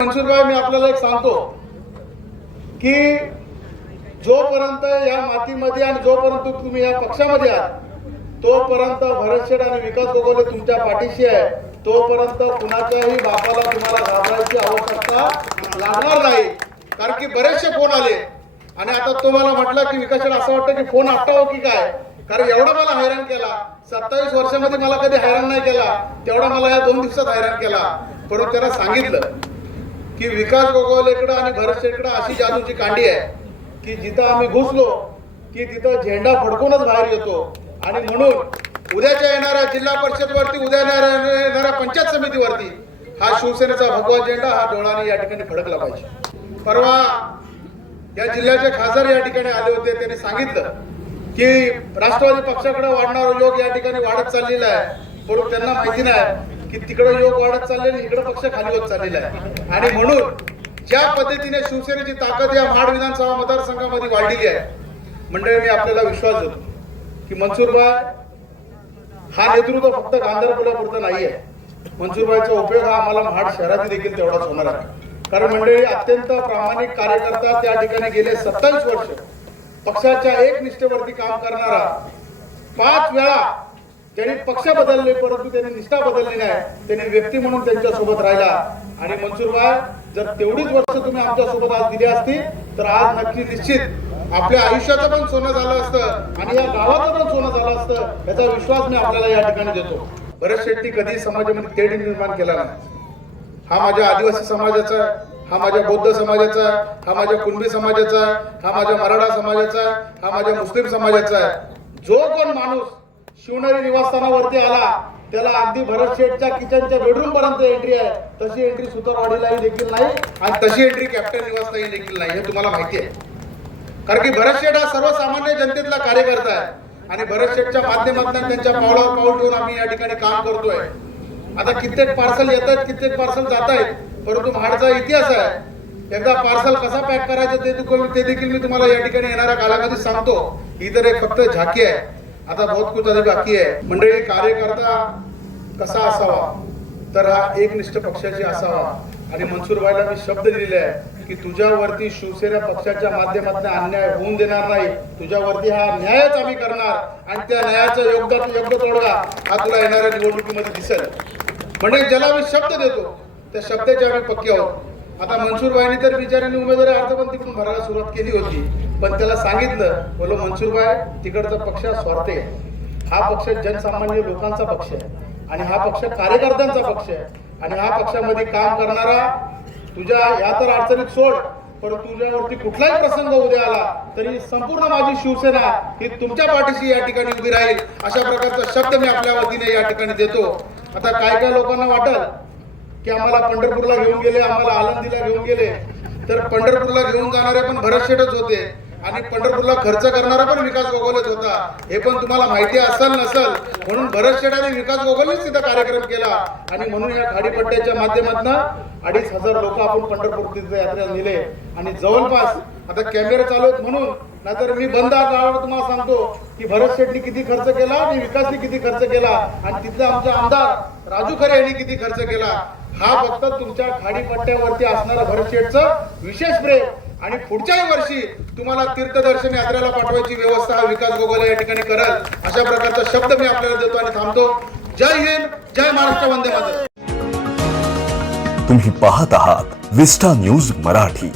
मनसुरभाई मी आपल्याला एक सांगतो की जोपर्यंत या मातीमध्ये आणि जोपर्यंत तुम्ही या पक्षामध्ये आहात तोपर्यंत भरतशेड आणि विकास गोगोले तुमच्या पाठीशी आहे. तोपर्यंत कुणाच्याही बापाला तुम्हाला घाबरायची आवश्यकता लागणार नाही. कारण की बरेचसे फोन आले. आणि आता तुम्हाला म्हटलं की विकासशेड असं वाटतं की फोन आटावं हो की काय? कारण एवढा मला हैराण केला. सत्तावीस वर्षामध्ये मला कधी हैराण नाही केला. तेवढा मला या दोन दिवसात हैराण केला. परंतु त्याला सांगितलं. की विकास गोगावलेकडं आणि भरत शेठकडं अशी जादूची कांडी आहे की जिथं आम्ही घुसलो की तिथं झेंडा फडकूनच बाहेर येतो. आणि म्हणून उद्याच्या येणाऱ्या जिल्हा परिषदवरती उद्या येणाऱ्या येणाऱ्या पंचायत समितीवरती हा शिवसेनेचा भगवा झेंडा हा डोळाने या ठिकाणी फडकला पाहिजे. परवा या जिल्ह्याचे खासदार या ठिकाणी आले होते त्यांनी सांगितलं की राष्ट्रवादी पक्षाकडे वाढणारा योग या ठिकाणी वाढत चाललेला आहे परंतु त्यांना माहिती नाही. की तिकडे योग वाढत चाललेला इकडे पक्ष खाली होत चाललेला आहे. आणि म्हणून ज्या पद्धतीने शिवसेनेची ताकद या महाड विधानसभा मतदारसंघामध्ये वाढलेली आहे मंडळी मी आपल्याला विश्वास देतो की मनसूरबा हा नेतृत्व फक्त गांधरपुरापुरतं नाही आहे मनसूरबाईचा उपयोग हा आम्हाला महाड शहरात देखील तेवढाच होणार आहे. कारण मंडळी अत्यंत प्रामाणिक कार्यकर्ता त्या ठिकाणी गेले सत्तावीस वर्ष. पक्षाच्या एक निष्ठेवरती काम करणारा पाच वेळा त्यांनी पक्ष बदलले परंतु त्यांनी निष्ठा बदलली नाही. त्यांनी व्यक्ती म्हणून त्यांच्यासोबत राहिला. आणि मनसूरबाई जर तेवढीच वर्ष तुम्ही आमच्यासोबत आज दिली असती तर आज नक्की निश्चित आपल्या आयुष्याचं पण सोनं झालं असतं आणि या गावाचं पण सोनं झालं असतं याचा विश्वास मी आपल्याला या ठिकाणी देतो. भरत शेट्टी कधी समाजामध्ये तेढ निर्माण केला नाही. हा माझ्या आदिवासी समाजाचा हा माझ्या बौद्ध समाजाचा हा माझ्या कुणबी समाजाचा हा माझ्या मराठा समाजाचा हा माझ्या मुस्लिम समाजाचा आहे. जो कोण माणूस शिवनेरी निवासस्थानावरती आला. त्याला अगदी भरत शेठच्या किचनच्या बेडरूम पर्यंत एंट्री आहे. तशी एंट्री सुतारवाडीलाही देखील नाही आणि तशी एंट्री कॅप्टन निवासलाही देखील नाही हे तुम्हाला माहिती आहे. कारण की भरत शेठ हा सर्वसामान्य जनतेतला कार्यकर्ता आहे. आणि भरत शेठच्या माध्यमातून त्यांच्या पावलावर पाऊल ठेवून आम्ही या ठिकाणी काम करतोय. आता कित्येक पार्सल येत आहेत कित्येक पार्सल जात आहेत परंतु महाडचा इतिहास आहे. एकदा पार्सल कसा पॅक करायचं ते देखील ते देखील मी तुम्हाला या ठिकाणी येणाऱ्या कालावधीत सांगतो. ही तर एक फक्त झाकी आहे. आता बहुत कुछ अजून बाकी आहे मंडळी कार्यकर्ता कसा असावा? तर हा एकनिष्ठ पक्षाची असावा. आणि मनसूरबाईला मी शब्द दिलेले आहे की तुझ्यावरती शिवसेना पक्षाच्या माध्यमातून अन्याय होऊन देणार नाही. तुझ्यावरती हा न्यायच आम्ही करणार. आणि त्या न्यायाचा योग्य योग्य तोडगा. हा तुला येणाऱ्या निवडणुकीमध्ये दिसेल. म्हणजे ज्याला मी शब्द देतो त्या शब्दाचे आम्ही पक्के आहोत. आता मनसूरबाईंनी तर बिचाऱ्यांनी उमेदवारी अर्ज पण तिकडून भरायला सुरुवात केली होती. पण त्याला सांगितलं बोलो मनसूरबाई तिकडचा पक्ष स्वार्थ आहे. हा पक्ष जनसामान्य लोकांचा पक्ष आहे. आणि हा पक्ष कार्यकर्त्यांचा पक्ष आहे. आणि हा पक्षामध्ये काम करणारा तुझ्या या तर अडचणीत सोड पण तुझ्यावरती कुठलाही प्रसंग उद्या आला तरी संपूर्ण माझी शिवसेना ही तुमच्या पाठीशी या ठिकाणी उभी राहील. अशा प्रकारचा शब्द मी आपल्या वतीने या ठिकाणी देतो. आता काय काय लोकांना वाटल? की आम्हाला पंढरपूरला घेऊन गेले आम्हाला आळंदीला घेऊन गेले. तर पंढरपूरला घेऊन जाणारे पण भरत शेठच होते आणि पंढरपूरला खर्च करणारा पण विकास गोगोलेच होता. हे पण तुम्हाला माहिती असेल नसल म्हणून भरत विकास गोगोलेच तिथं कार्यक्रम केला. आणि म्हणून या खाडीपट्ट्याच्या माध्यमातून अडीच हजार लोक आपण पंढरपूर तिथं यात्रेला नेले. आणि जवळपास आता कॅमेरे चालू आहेत म्हणून नाहीतर मी बंद गावावर तुम्हाला सांगतो की भरत शेट्टी किती खर्च केला आणि विकासने किती खर्च केला. आणि तिथले आमचे आमदार राजू खरे यांनी किती खर्च केला. हा फक्त तुमच्या खाडीपट्ट्यावरती असणारा भरत विशेष प्रेम. आणि पुढच्याही वर्षी तुम्हाला तीर्थदर्शन यात्रेला पाठवायची व्यवस्था हा विकास गोगोले या ठिकाणी करत अशा प्रकारचा शब्द मी आपल्याला देतो आणि थांबतो. जय हिंद जय महाराष्ट्र वंदे मातरम. तुम्ही पाहत आहात विस्टा न्यूज मराठी.